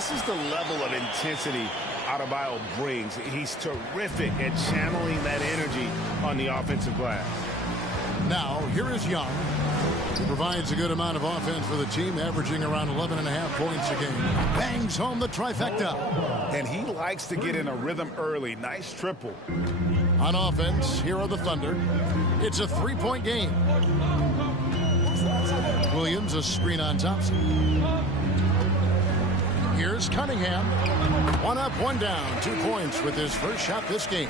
This is the level of intensity Adebayo brings. He's terrific at channeling that energy on the offensive glass. Now, here is Young, who provides a good amount of offense for the team, averaging around 11.5 points a game. Bangs home the trifecta. And he likes to get in a rhythm early. Nice triple. On offense, here are the Thunder. It's a three-point game. Williams, a screen on Thompson. Here's Cunningham. One up, one down. 2 points with his first shot this game.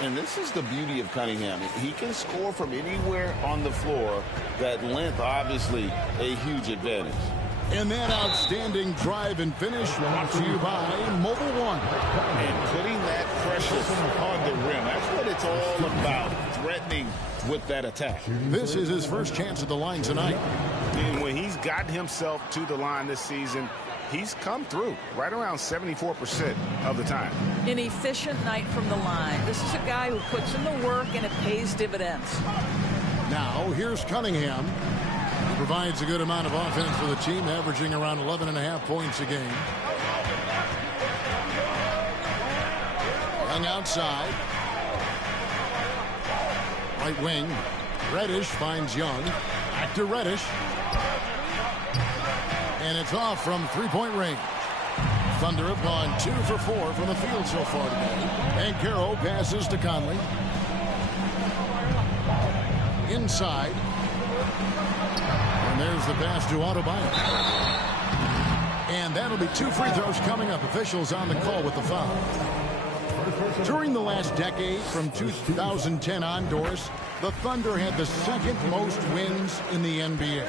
And this is the beauty of Cunningham. He can score from anywhere on the floor. That length, obviously, a huge advantage. And that outstanding drive and finish brought to you by Mobile One. And putting that pressure on the rim. That's what it's all about. Threatening with that attack. This is his first chance at the line tonight. And when he's gotten himself to the line this season, he's come through right around 74% of the time. An efficient night from the line. This is a guy who puts in the work and it pays dividends. Now, here's Cunningham. He provides a good amount of offense for the team, averaging around 11.5 points a game. Young outside. Right wing. Reddish finds Young. Back to Reddish. And it's off from three-point range. Thunder have gone 2 for 4 from the field so far today. And Carroll passes to Conley. Inside. And there's the pass to Adebayo. And that'll be 2 free throws coming up. Officials on the call with the foul. During the last decade, from 2010 on, Doris, the Thunder had the second most wins in the NBA.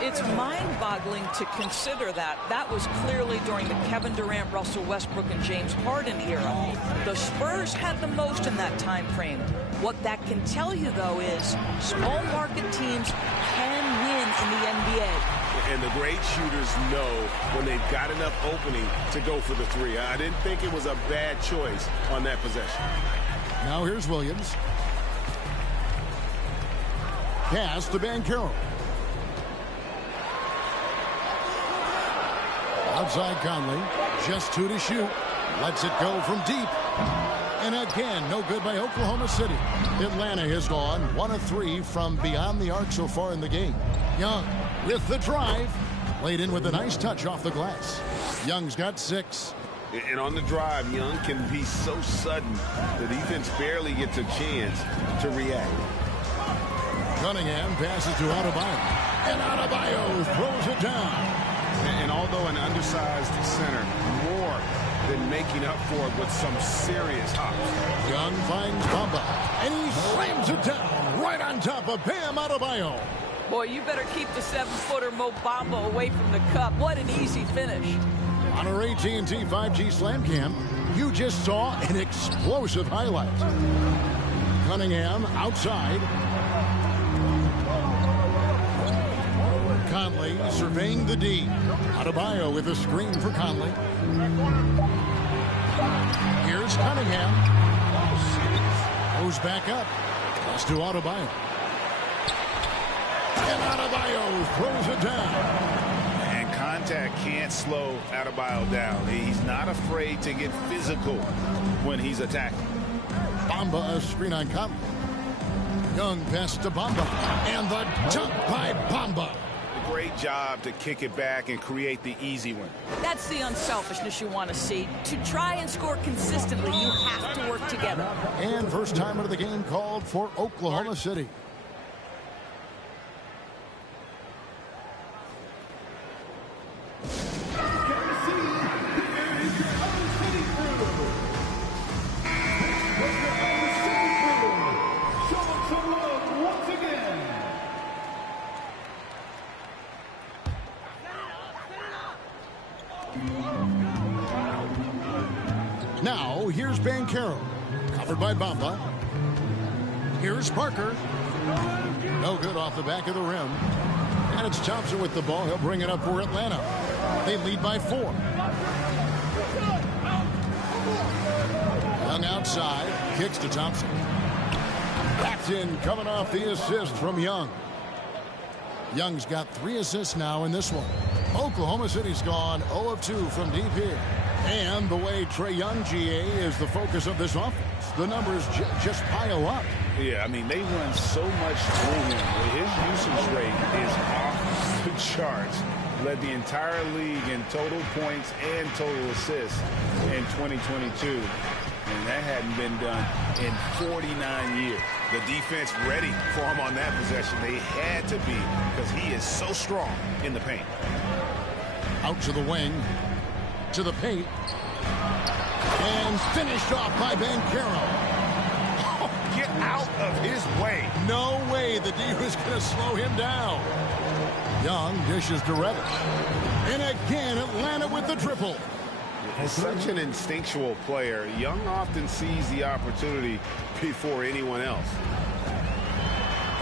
It's mind-boggling to consider that. That was clearly during the Kevin Durant, Russell Westbrook, and James Harden era. The Spurs had the most in that time frame. What that can tell you, though, is small market teams can win in the NBA. And the great shooters know when they've got enough opening to go for the three. I didn't think it was a bad choice on that possession. Now here's Williams. Pass to Banchero. Outside Conley, just 2 to shoot. Lets it go from deep. And again, no good by Oklahoma City. Atlanta has gone 1 of 3 from beyond the arc so far in the game. Young with the drive. Laid in with a nice touch off the glass. Young's got 6. And on the drive, Young can be so sudden. The defense barely gets a chance to react. Cunningham passes to Adebayo. And Adebayo throws it down. And although an undersized center, more than making up for it with some serious hops. Young finds Bamba, and he slams it down right on top of Bam Adebayo. Boy, you better keep the 7-footer Mo Bamba away from the cup. What an easy finish. On our AT&T 5G Slam Cam, you just saw an explosive highlight. Cunningham outside. Conley surveying the D. Adebayo with a screen for Conley. Here's Cunningham. Goes back up. Pass to Adebayo. And Adebayo throws it down. And contact can't slow Adebayo down. He's not afraid to get physical when he's attacking. Bamba, a screen on Conley. Young pass to Bamba. And the dunk by Bamba. Great job to kick it back and create the easy one. That's the unselfishness you want to see. To try and score consistently, you have to work together. And first timer of the game called for Oklahoma City. Now, here's Banchero. Covered by Bamba. Here's Parker. No good off the back of the rim. And it's Thompson with the ball. He'll bring it up for Atlanta. They lead by 4. Young outside. Kicks to Thompson. Backed in, coming off the assist from Young. Young's got 3 assists now in this one. Oklahoma City's gone 0 of 2 from deep here. And the way Trae Young, GA, is the focus of this offense, the numbers just pile up. Yeah, I mean, they run so much through him. His usage rate is off the charts. Led the entire league in total points and total assists in 2022. And that hadn't been done in 49 years. The defense ready for him on that possession. They had to be, because he is so strong in the paint. Out to the wing, to the paint, and finished off by Banchero. Oh, get out of his way. No way the D was going to slow him down. Young dishes to Reddish. And again, Atlanta with the triple. He's such an instinctual player. Young often sees the opportunity before anyone else.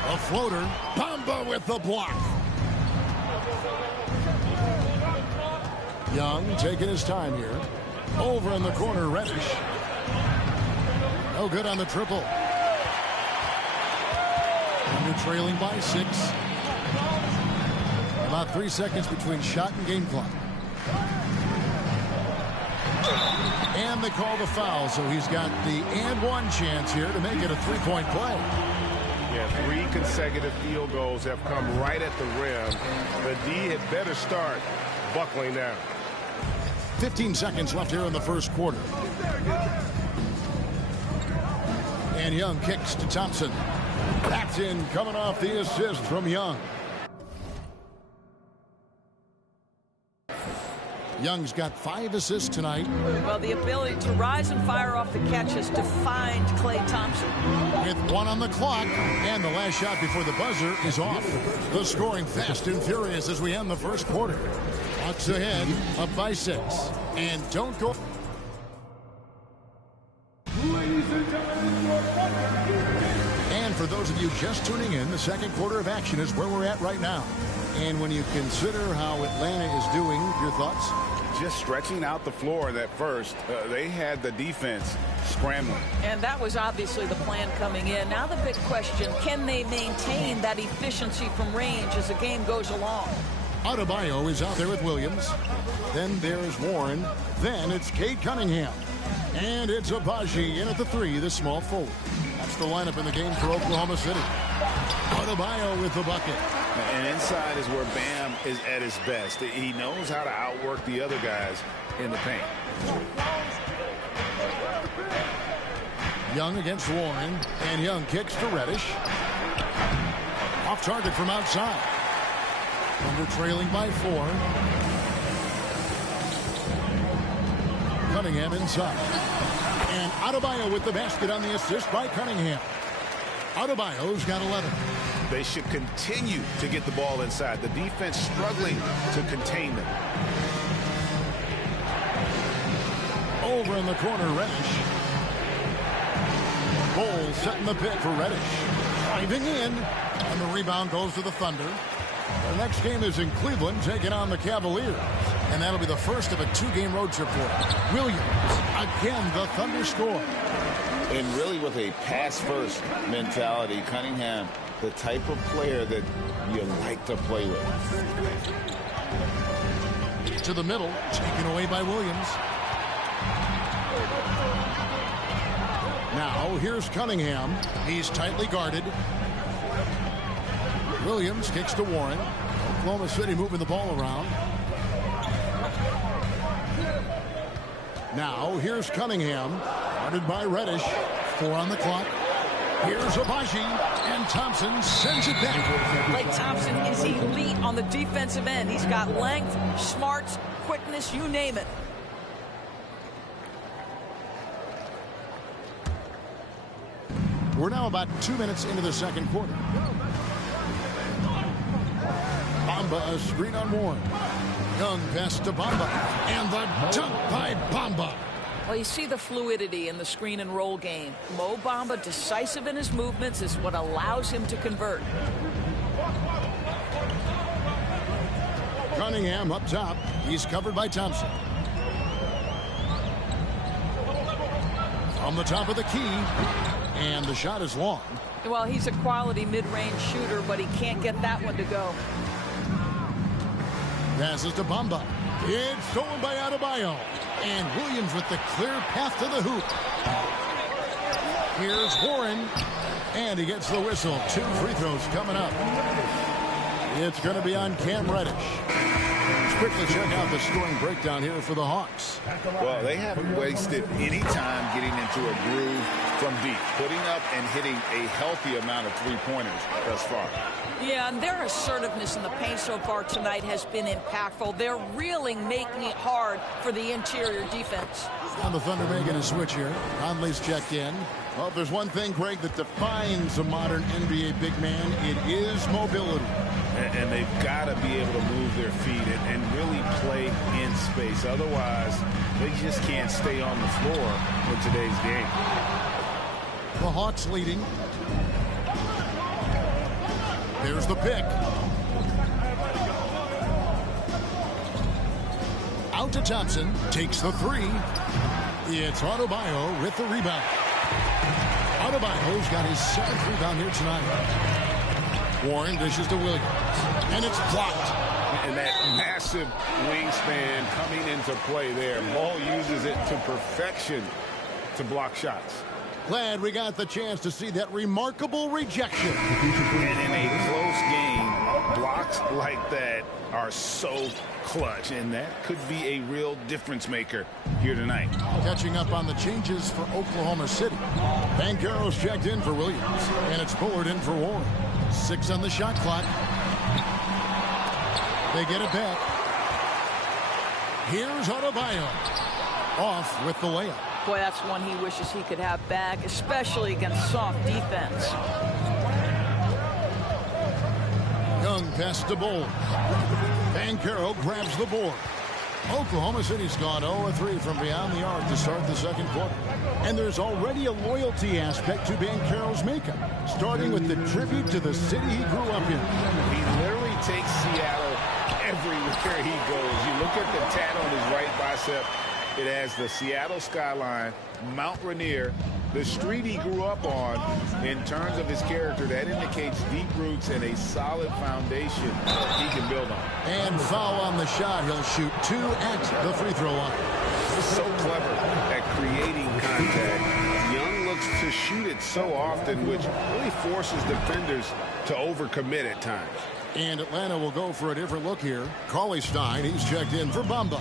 A floater. Bamba with the block. Young taking his time here. Over in the corner, Reddish. No good on the triple. And they're trailing by 6. About 3 seconds between shot and game clock. And they call the foul, so he's got the and one chance here to make it a three-point play. Yeah, 3 consecutive field goals have come right at the rim. The D had better start buckling down. 15 seconds left here in the first quarter. And Young kicks to Thompson. That's in, coming off the assist from Young. Young's got 5 assists tonight. Well, the ability to rise and fire off the catch has defined Klay Thompson. With 1 on the clock, and the last shot before the buzzer is off. The scoring fast and furious as we end the first quarter. Bucks ahead, up by 6. And don't go. And for those of you just tuning in, the second quarter of action is where we're at right now. And when you consider how Atlanta is doing, your thoughts? Just stretching out the floor that first. They had the defense scrambling. And that was obviously the plan coming in. Now the big question, can they maintain that efficiency from range as the game goes along? Adebayo is out there with Williams. Then there's Warren. Then it's Cade Cunningham. And it's Agbaji in at the 3, the small forward. That's the lineup in the game for Oklahoma City. Adebayo with the bucket. And inside is where Bam is at his best. He knows how to outwork the other guys in the paint. Young against Warren. And Young kicks to Reddish. Off target from outside. Thunder trailing by 4. Cunningham inside. And Adebayo with the basket on the assist by Cunningham. Adebayo's got 11. They should continue to get the ball inside. The defense struggling to contain them. Over in the corner, Reddish. Bowles setting the pick for Reddish. Driving in. And the rebound goes to the Thunder. The next game is in Cleveland, taking on the Cavaliers. And that'll be the first of a 2-game road trip for them. Williams, again, the Thunder score. And really with a pass-first mentality, Cunningham, the type of player that you like to play with. To the middle, taken away by Williams. Now, here's Cunningham. He's tightly guarded. Williams kicks to Warren. Oklahoma City moving the ball around. Now, here's Cunningham. Guarded by Reddish. 4 on the clock. Here's Agbaji. And Thompson sends it back. Klay Thompson is elite on the defensive end. He's got length, smarts, quickness, you name it. We're now about 2 minutes into the second quarter. Bamba, a screen on Warren. Young pass to Bamba. And the dunk by Bamba. Well, you see the fluidity in the screen and roll game. Mo Bamba, decisive in his movements, is what allows him to convert. Cunningham up top. He's covered by Thompson. From the top of the key. And the shot is long. Well, he's a quality mid-range shooter, but he can't get that one to go. Passes to Bamba. It's stolen by Adebayo. And Williams with the clear path to the hoop. Here's Warren. And he gets the whistle. 2 free throws coming up. It's going to be on Cam Reddish. Let's quickly check out the scoring breakdown here for the Hawks. Well, they haven't wasted any time getting into a groove from deep, putting up and hitting a healthy amount of three-pointers thus far. Yeah, and their assertiveness in the paint so far tonight has been impactful. They're really making it hard for the interior defense. And the Thunder making a switch here. Conley's checked in. Well, if there's one thing, Greg, that defines a modern NBA big man, it is mobility. And they've got to be able to move their feet and really play in space. Otherwise, they just can't stay on the floor in today's game. The Hawks leading. There's the pick. Out to Thompson. Takes the 3. It's Adebayo with the rebound. Adebayo's got his 7th rebound here tonight. Warren dishes to Williams. And it's blocked. And that massive wingspan coming into play there. Ball uses it to perfection to block shots. Glad we got the chance to see that remarkable rejection. And in a close game, blocks like that are so clutch, and that could be a real difference maker here tonight. Catching up on the changes for Oklahoma City. Banchero's checked in for Williams, and it's Bullard in for Warren. 6 on the shot clock. They get it back. Here's Adebayo. Off with the layup. Boy, that's one he wishes he could have back, especially against soft defense. Young passes to Bull. Banchero grabs the board. Oklahoma City's gone 0-3 from beyond the arc to start the second quarter. And there's already a loyalty aspect to Banchero's makeup, starting with the tribute to the city he grew up in. He literally takes Seattle everywhere he goes. You look at the tat on his right bicep. It has the Seattle skyline, Mount Rainier, the street he grew up on. In terms of his character, that indicates deep roots and a solid foundation that he can build on. And foul on the shot. He'll shoot 2 at the free throw line. So clever at creating contact. Young looks to shoot it so often, which really forces defenders to overcommit at times. And Atlanta will go for a different look here. Cauley-Stein, he's checked in for Bamba.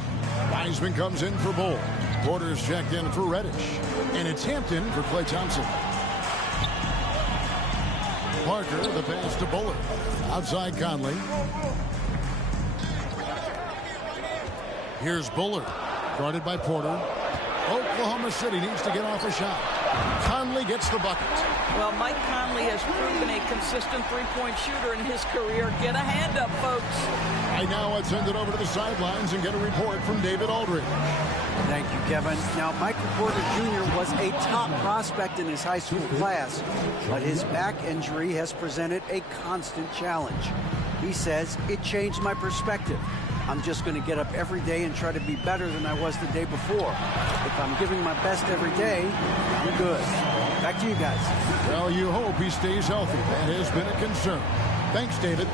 Wiseman comes in for Bull. Porter's checked in for Reddish. And it's Hampton for Klay Thompson. Parker, the pass to Bullard. Outside Conley. Here's Bullard. Guarded by Porter. Oklahoma City needs to get off a shot. Conley gets the bucket. Well, Mike Conley has proven a consistent three-point shooter in his career. Get a hand up, folks. Right now, let's send it over to the sidelines and get a report from David Aldridge. Thank you, Kevin. Now, Michael Porter Jr. was a top prospect in his high school class, but his back injury has presented a constant challenge. He says, it changed my perspective. I'm just going to get up every day and try to be better than I was the day before. If I'm giving my best every day, I'm good. Back to you guys. Well, you hope he stays healthy. That has been a concern. Thanks, David.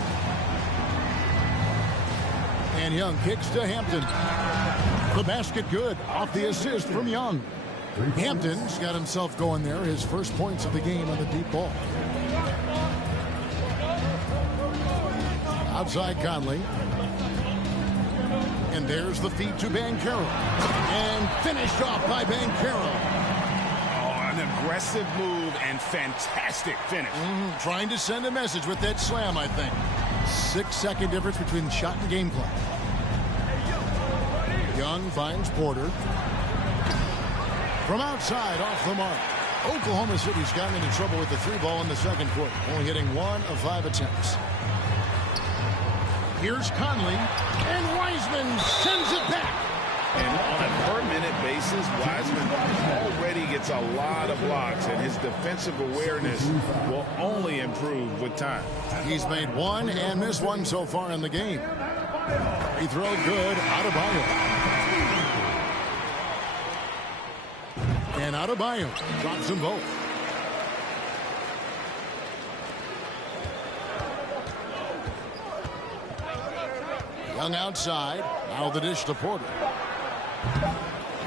And Young kicks to Hampton. The basket good off the assist from Young. Hampton's got himself going there. His first points of the game on the deep ball. Outside Conley. And there's the feed to Banchero. And finished off by Banchero. Oh, an aggressive move and fantastic finish. Trying to send a message with that slam, I think. 6-second difference between shot and game clock. Young finds Porter. From outside, off the mark. Oklahoma City's gotten into trouble with the 3-ball in the second quarter, only hitting 1 of 5 attempts. Here's Conley, and Wiseman sends it back. And on a per-minute basis, Wiseman already gets a lot of blocks, and his defensive awareness will only improve with time. He's made 1 and missed 1 so far in the game. Free throw good, Adebayo. And Adebayo drops them both. Young outside. Now the dish to Porter.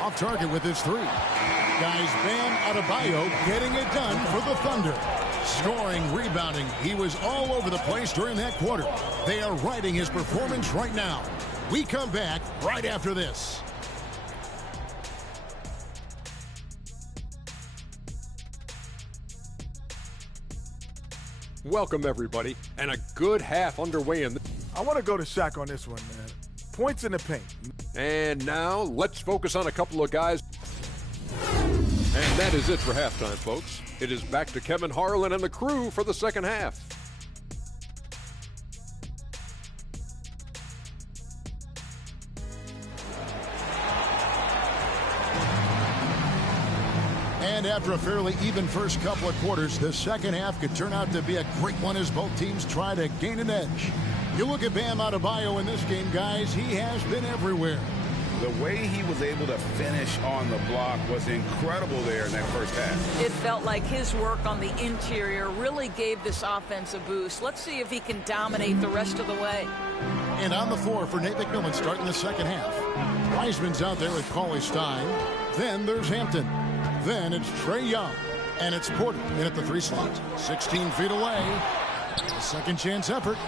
Off target with his three. Guys, Bam Adebayo getting it done for the Thunder. Scoring, rebounding. He was all over the place during that quarter. They are riding his performance right now. We come back right after this. Welcome, everybody, and a good half underway in. I want to go to Shaq on this one, man. Points in the paint. And now let's focus on a couple of guys. And that is it for halftime, folks. It is back to Kevin Harlan and the crew for the second half. And after a fairly even first couple of quarters, the second half could turn out to be a great one as both teams try to gain an edge. You look at Bam Adebayo in this game, guys, he has been everywhere. The way he was able to finish on the block was incredible there in that first half. It felt like his work on the interior really gave this offense a boost. Let's see if he can dominate the rest of the way. And on the floor for Nate McMillan starting the second half. Wiseman's out there with Cauley Stein. Then there's Hampton. Then it's Trae Young. And it's Porter in at the three slot. 16 feet away. A second chance effort.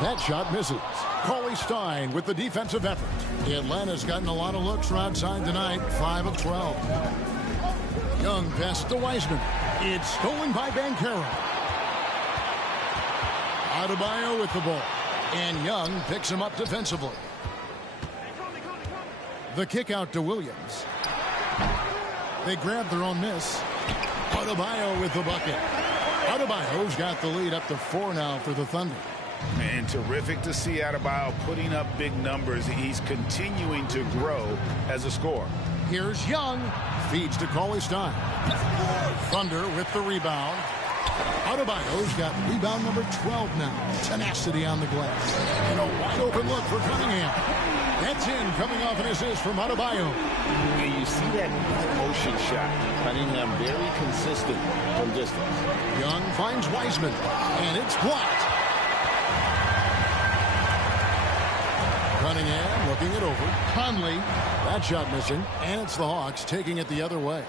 That shot misses. Cauley Stein with the defensive effort. Atlanta's gotten a lot of looks from outside tonight. 5 of 12. Young pass to Wiseman. It's stolen by Banchero. Adebayo with the ball. And Young picks him up defensively. The kick out to Williams. They grab their own miss. Adebayo with the bucket. Adebayo's got the lead up to 4 now for the Thunder. And terrific to see Adebayo putting up big numbers. He's continuing to grow as a scorer. Here's Young. Feeds to Cauley Stein. Thunder with the rebound. Adebayo's got rebound number 12 now. Tenacity on the glass. And a wide open look for Cunningham. That's in, coming off an assist from Adebayo. And you see that motion shot. Cunningham very consistent from distance. Young finds Wiseman. And it's blocked. Cunningham looking it over. Conley. That shot missing. And it's the Hawks taking it the other way.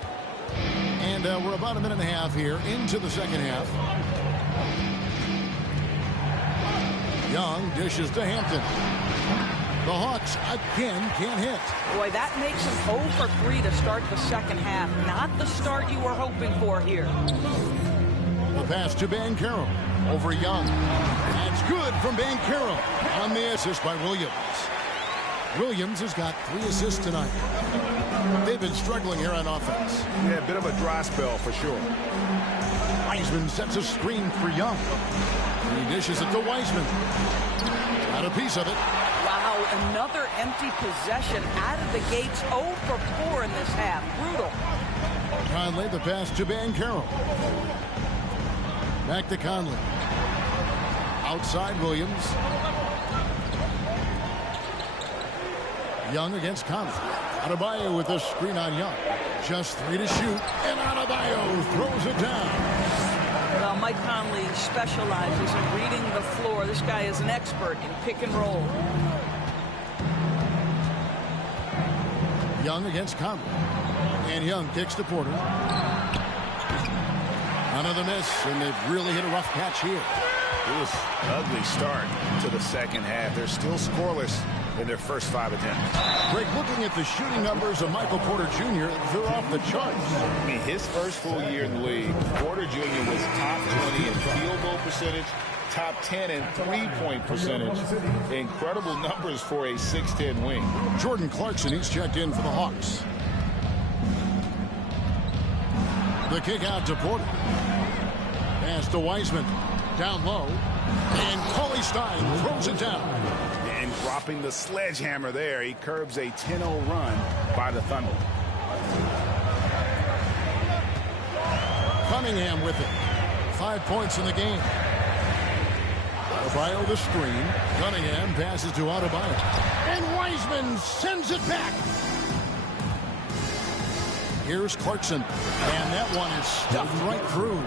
And we're about a minute and a half here into the second half. Young dishes to Hampton. The Hawks again can't hit. Boy, that makes him 0 for 3 to start the second half. Not the start you were hoping for here. The pass to Banchero over Young. That's good from Banchero on the assist by Williams. Williams has got 3 assists tonight. They've been struggling here on offense. Yeah, a bit of a dry spell for sure. Wiseman sets a screen for Young. He dishes it to Wiseman. Got a piece of it. Wow, another empty possession out of the gates. 0 for 4 in this half. Brutal. Conley, the pass to Banchero. Back to Conley. Outside Williams. Young against Conley. Adebayo with the screen on Young. Just 3 to shoot. And Adebayo throws it down. Well, Mike Conley specializes in reading the floor. This guy is an expert in pick and roll. Young against Conley. And Young kicks to Porter. Another miss, and they've really hit a rough patch here. It was an ugly start to the second half. They're still scoreless in their first 5 attempts. Greg, looking at the shooting numbers of Michael Porter Jr., they're off the charts. I mean, his first full year in the league, Porter Jr. was top 20 in field goal percentage, top 10 in three-point percentage. Incredible numbers for a 6'10 wing. Jordan Clarkson, he's checked in for the Hawks. The kick out to Porter. Pass to Wiseman. Down low. And Cauley Stein throws it down. And dropping the sledgehammer there, he curbs a 10-0 run by the Thunder. Cunningham with it. 5 points in the game. Adebayo the screen. Cunningham passes to Adebayo. And Wiseman sends it back. Here's Clarkson. And that one is stuffed right through.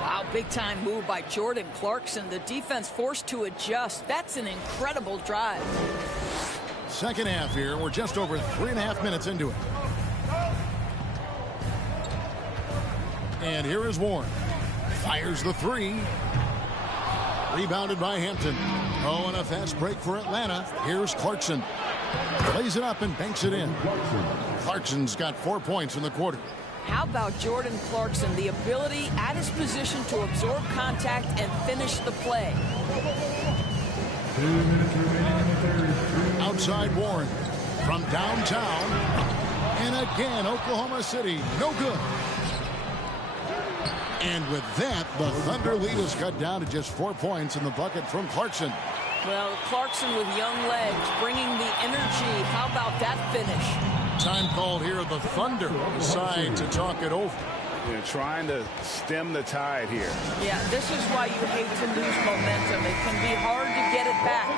Wow, Big time move by Jordan Clarkson. The defense forced to adjust. That's an incredible drive. Second half here. We're just over 3.5 minutes into it. And here is Warren. Fires the three. Rebounded by Hampton. Oh, and a fast break for Atlanta. Here's Clarkson. Plays it up and banks it in. Clarkson's got 4 points in the quarter. How about Jordan Clarkson? The ability at his position to absorb contact and finish the play. Outside Warren from downtown. And again, Oklahoma City, no good. And with that, the Thunder lead is cut down to just 4 points in the bucket from Clarkson. Well, Clarkson with young legs, bringing the energy. How about that finish? Time called here. The Thunder decide to talk it over. They're trying to stem the tide here. Yeah, this is why you hate to lose momentum. It can be hard to get it back.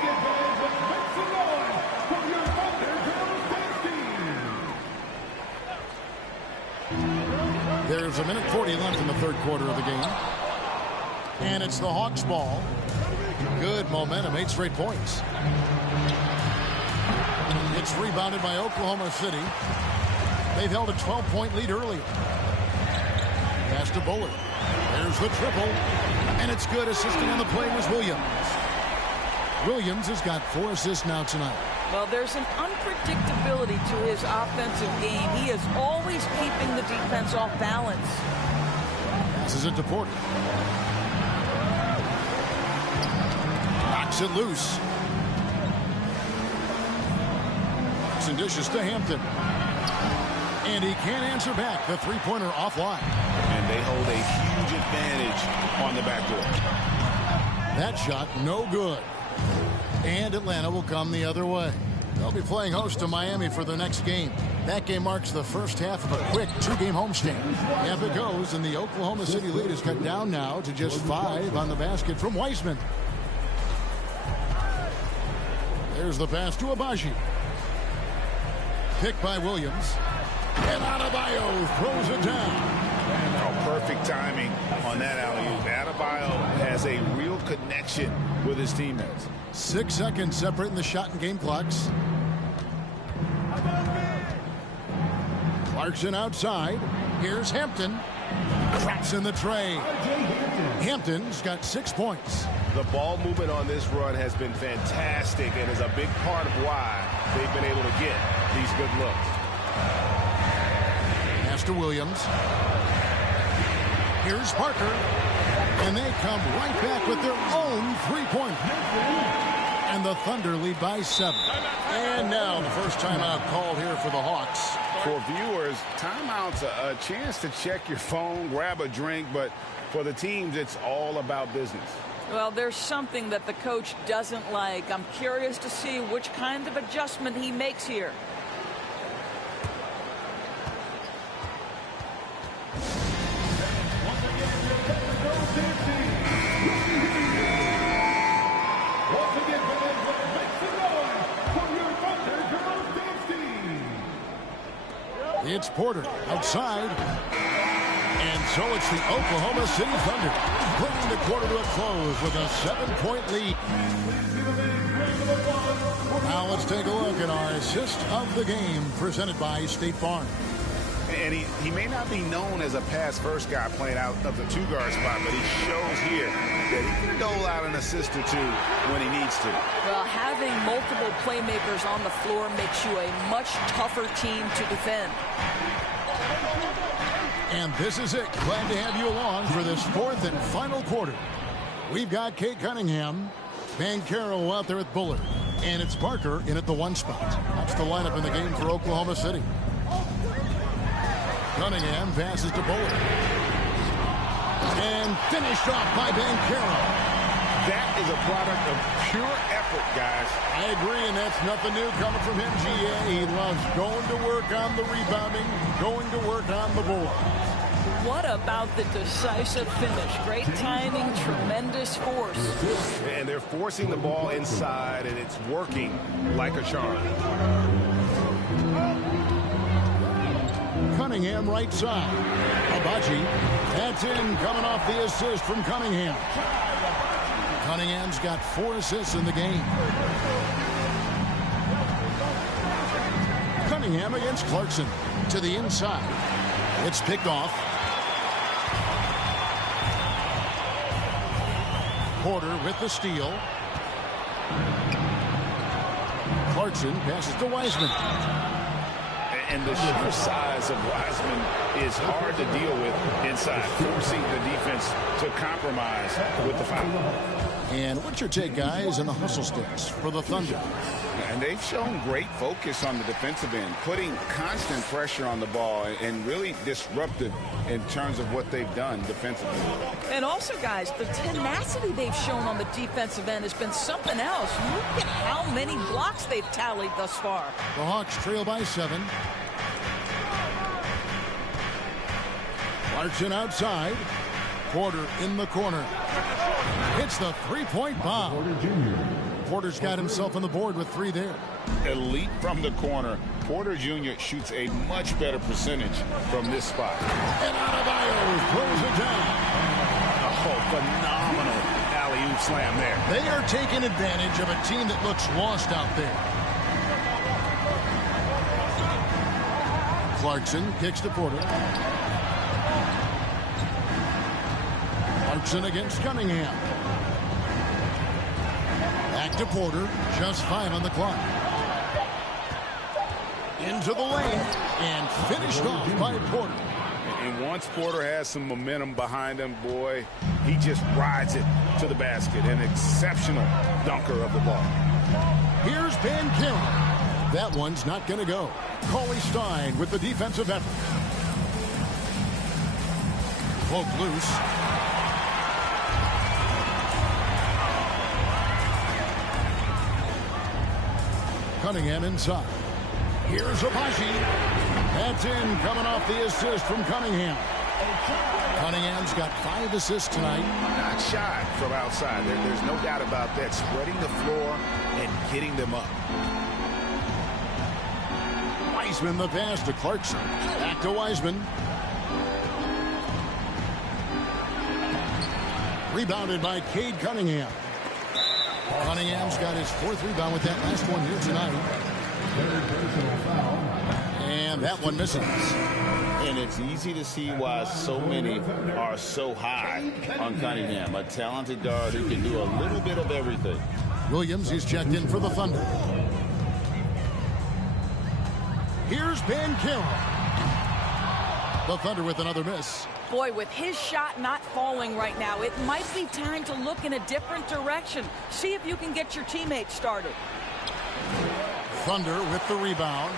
There's 1:40 left in the third quarter of the game. And it's the Hawks ball. Good momentum, 8 straight points. It's rebounded by Oklahoma City. They've held a 12-point lead earlier. Pass to Bullard. There's the triple. And it's good. Assisting on the play was Williams. Williams has got 4 assists now tonight. Well, there's an unpredictability to his offensive game. He is always keeping the defense off balance. Passes it to Porter. Knocks it loose. And dishes to Hampton. And he can't answer back. The three-pointer offline. And they hold a huge advantage on the backdoor. That shot no good. And Atlanta will come the other way. They'll be playing host to Miami for the next game. That game marks the first half of a quick 2-game homestand. Up it goes, and the Oklahoma City lead is cut down now to just 5 on the basket from Weisman. There's the pass to Abaji. Picked by Williams. And Adebayo throws it down. Oh, perfect timing on that alley-oop. Adebayo has a real connection with his teammates. 6 seconds separating the shot and game clocks. Clarkson outside. Here's Hampton. Traps in the tray. Hampton's got 6 points. The ball movement on this run has been fantastic and is a big part of why they've been able to get these good looks. Pass to Williams. Here's Parker. And they come right back with their own three-pointer. And the Thunder lead by 7. And now the first timeout called here for the Hawks. For viewers, timeout's a chance to check your phone, grab a drink, but for the teams, it's all about business. Well, there's something that the coach doesn't like. I'm curious to see which kind of adjustment he makes here. It's Porter outside. And so it's the Oklahoma City Thunder bringing the quarter to a close with a 7-point lead. Now let's take a look at our assist of the game presented by State Farm. And he may not be known as a pass-first guy playing out of the two-guard spot, but he shows here that he can dole out an assist or two when he needs to. Well, having multiple playmakers on the floor makes you a much tougher team to defend. And this is it. Glad to have you along for this fourth and final quarter. We've got Kate Cunningham, Banchero out there at Bullard, and it's Parker in at the 1 spot. That's the lineup in the game for Oklahoma City. Cunningham passes to Bullard. And finished off by Banchero. That is a product of pure effort, guys. I agree, and that's nothing new coming from him, GA. He loves going to work on the rebounding, going to work on the board. What about the decisive finish? Great timing, tremendous force. And they're forcing the ball inside, and it's working like a charm. Cunningham right side. Abaji. That's in, coming off the assist from Cunningham. Cunningham's got 4 assists in the game. Cunningham against Clarkson. To the inside. It's picked off. Porter with the steal. Clarkson passes to Wiseman. And the sheer size of Wiseman is hard to deal with inside, forcing the defense to compromise with the foul. And what's your take, guys, in the hustle sticks for the Thunder? And they've shown great focus on the defensive end, putting constant pressure on the ball and really disruptive in terms of what they've done defensively. And also, guys, the tenacity they've shown on the defensive end has been something else. Look at how many blocks they've tallied thus far. The Hawks trail by 7. Clarkson outside. Porter in the corner. Hits the three-point bomb. Porter's got himself on the board with 3 there. Elite from the corner. Porter Jr. shoots a much better percentage from this spot. And Adebayo throws it down. Oh, phenomenal alley-oop slam there. They are taking advantage of a team that looks lost out there. Clarkson kicks to Porter. Clarkson against Cunningham. Back to Porter. Just 5 on the clock. Into the lane. And finished off by Porter. And once Porter has some momentum behind him, boy, he just rides it to the basket. An exceptional dunker of the ball. Here's Banchero. That one's not going to go. Cauley Stein with the defensive effort. Poked loose. Cunningham inside. Here's Abaji. That's in, coming off the assist from Cunningham. Cunningham's got 5 assists tonight. Not shy from outside. There's no doubt about that. Spreading the floor and getting them up. Wiseman the pass to Clarkson. Back to Wiseman. Rebounded by Cade Cunningham. Cunningham's got his 4th rebound with that last one here tonight. And that one misses. And it's easy to see why so many are so high on Cunningham. A talented guard who can do a little bit of everything. Williams is checked in for the Thunder. Here's Banchero. The Thunder with another miss. Boy, with his shot not falling right now, it might be time to look in a different direction. See if you can get your teammates started. Thunder with the rebound.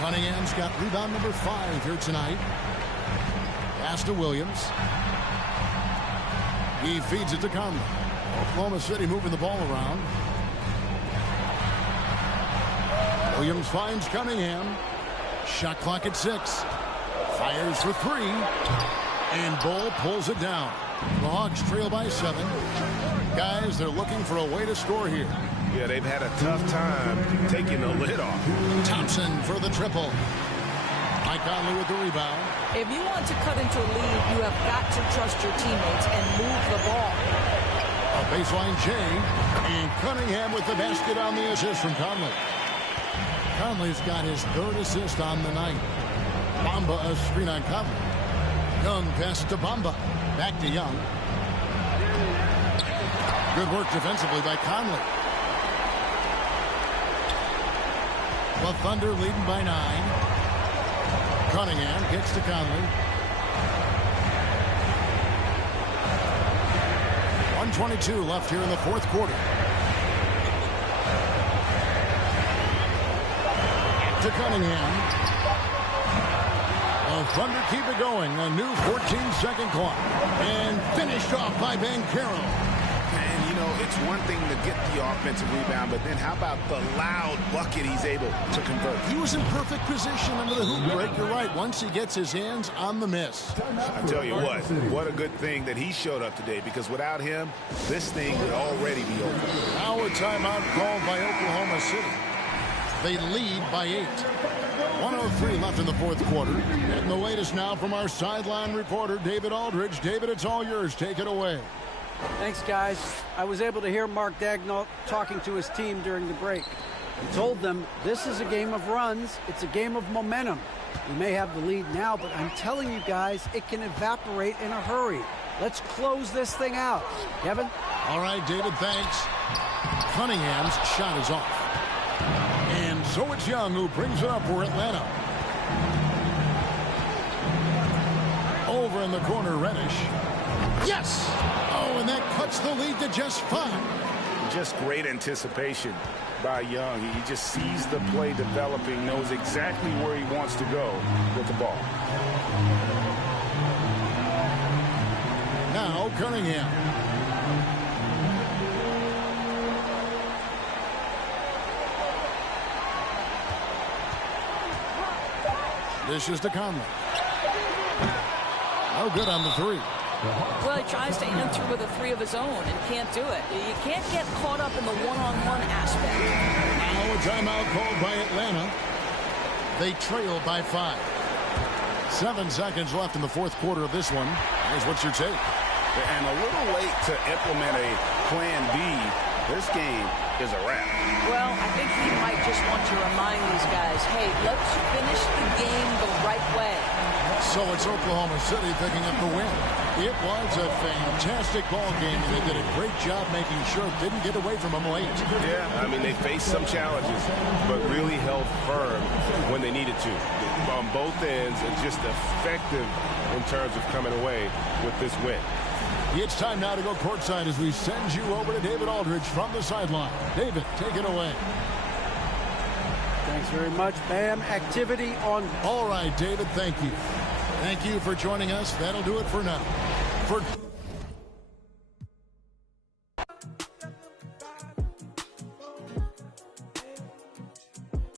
Cunningham's got rebound number 5 here tonight. Pass to Williams. He feeds it to Conley. Oklahoma City moving the ball around. Williams finds Cunningham. Shot clock at 6. Fires for 3. And Bull pulls it down. The Hawks trail by 7. Guys, they're looking for a way to score here. Yeah, they've had a tough time taking the lid off. Thompson for the triple. Mike Conley with the rebound. If you want to cut into a lead, you have got to trust your teammates and move the ball. A baseline J. And Cunningham with the basket on the assist from Conley. Conley's got his 3rd assist on the night. Bamba a screen on Conley. Young pass to Bamba. Back to Young. Good work defensively by Conley. The Thunder leading by 9. Cunningham kicks to Conley. 1:22 left here in the 4th quarter. To Cunningham. The Thunder keep it going. A new 14-second clock. And finished off by Banchero. And, you know, it's one thing to get the offensive rebound, but then how about the loud bucket he's able to convert? He was in perfect position under the hoop break. You're right. Once he gets his hands on the miss. I tell you what a good thing that he showed up today, because without him, this thing would already be over. Now a timeout called by Oklahoma City. They lead by 8. 1:03 left in the fourth quarter. And the latest now from our sideline reporter, David Aldridge. David, it's all yours. Take it away. Thanks, guys. I was able to hear Mark Daigneault talking to his team during the break. He told them this is a game of runs. It's a game of momentum. We may have the lead now, but I'm telling you guys, it can evaporate in a hurry. Let's close this thing out. Kevin? All right, David, thanks. Cunningham's shot is off. And so it's Young who brings it up for Atlanta. Over in the corner, Reddish. Yes! Oh, and that cuts the lead to just 5. Just great anticipation by Young. He just sees the play developing, knows exactly where he wants to go with the ball. Now Cunningham. This is to Conley. No good on the 3. Well, he tries to answer with a 3 of his own and can't do it. You can't get caught up in the one-on-one aspect. Now a timeout called by Atlanta. They trail by 5. 7 seconds left in the fourth quarter of this one. Here's what's your take? And a little late to implement a plan B. This game is a wrap. Well, I think he might just want to remind these guys, hey, let's finish the game the right way. So it's Oklahoma City picking up the win. It was a fantastic ball game, and they did a great job making sure it didn't get away from them late. Yeah, I mean, they faced some challenges, but really held firm when they needed to. On both ends, and just effective in terms of coming away with this win. It's time now to go courtside as we send you over to David Aldridge from the sideline. David, take it away. Thanks very much, Bam. Activity on. All right, David, thank you. Thank you for joining us. That'll do it for now. For